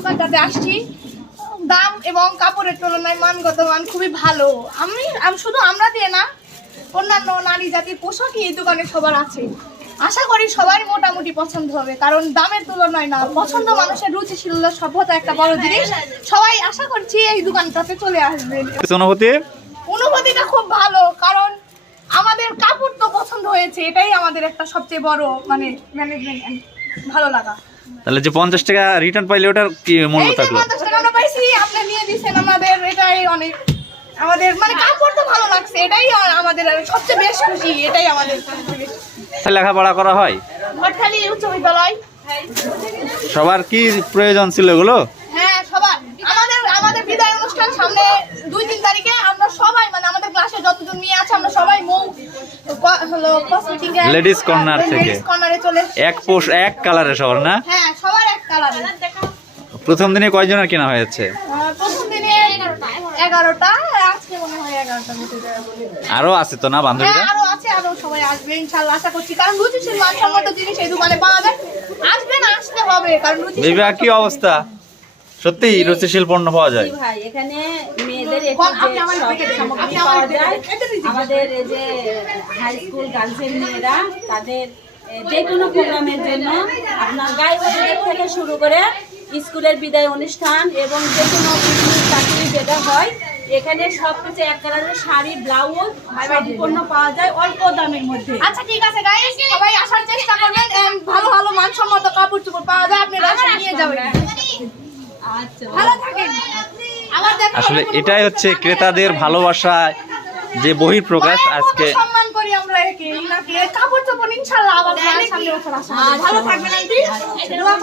দোকানটাতে আসছি, দাম এবং কাপড়ের তুলনায় মানগত মান খুবই ভালো। আমি শুধু আমরা দিয়ে না, অন্যান্য নারী জাতির পোশাকই এই দোকানে সবার আছে। আশা করি সবাই মোটামুটি পছন্দ হবে, কারণ দামের তুলনায় না, পছন্দ মানুষের রুচিশীল সভ্যতা একটা বড় জিনিস। সবাই আশা করছি এই দোকানটাতে চলে আসবে। অনুভূতিটা খুব ভালো, কারণ আমাদের কাপড় তো পছন্দ হয়েছে, এটাই আমাদের একটা সবচেয়ে বড় মানে ম্যানেজমেন্ট ভালো লাগা। তাহলে যে 50 টাকা রিটার্ন পাইলে ওটার কি মূল্য থাকলো? 50 টাকা আমরা পাইছি, আপনি নিয়ে দিয়েছেন আমাদের, এটাই অনেক। আমাদের মানে কাপড় তো ভালো লাগছে, এটাই আমাদের সবচেয়ে বেশ খুশি, এটাই আমাদের। লেখাপড়া করা হয় মঠখালী উচ্চ বিদ্যালয়। সবার কি প্রয়োজন ছিল এগুলো? হ্যাঁ, সবার। আমাদের বিদায় অনুষ্ঠান সামনে 2-3 তারিখে, আমরা সবাই মানে আমাদের ক্লাসে যতজন মেয়ে আছে আমরা সবাই লেডিস কর্নার থেকে চলে এক কালারে সবার না? হ্যাঁ, সবার এক কালারে। প্রথম দিনে কয়জনের কেনা হয়েছে? প্রথম দিনে 11টা, আজকে মনে হয় 11টা হতে যাবে। আরো আছে তো না বান্ধবীরা? হ্যাঁ, আরো আছে, আরো সবাই আসবে ইনশাআল্লাহ আশা করছি, কারণ রুচিশীল মানসম্মত জিনিস এই দোকানে পাওয়া যায়। আসবেন, আসতে হবে, কারণ রুচিশীল। বিবেক, কি অবস্থা? সত্যি রুচিশীল পণ্য পাওয়া যায়? ভাই, এখানে মেয়েদের সামগ্রী পাওয়া যায়। আমাদের এই যে হাই স্কুল গার্লসের মেয়েরা, তাদের যে কোনো প্রোগ্রামের জন্য আপনার গায়ে হলুদের থেকে শুরু করে স্কুলের বিদায় অনুষ্ঠান এবং যে কোনো চাকরি যেটা হয়, এখানে সবকিছু এক কালারের শাড়ি, ব্লাউজ সম্পূর্ণ পাওয়া যায় অল্প দামের মধ্যে। আচ্ছা, ঠিক আছে গাইস, সবাই আসার চেষ্টা করবেন। ভালো ভালো মানসম্মত কাপড় চোপড় পাওয়া যায়, আপনারা নিয়ে যাবেন। আচ্ছা, ভালো থাকেন। আসলে এটাই হচ্ছে ক্রেতাদের ভালোবাসা যে বহিঃপ্রকাশ। আজকে সম্মান করি আমরা একে, কাপড় চোপড় ইনশাআল্লাহ আবার সামনে বছর আসবে। ভালো থাকবেন আন্টি।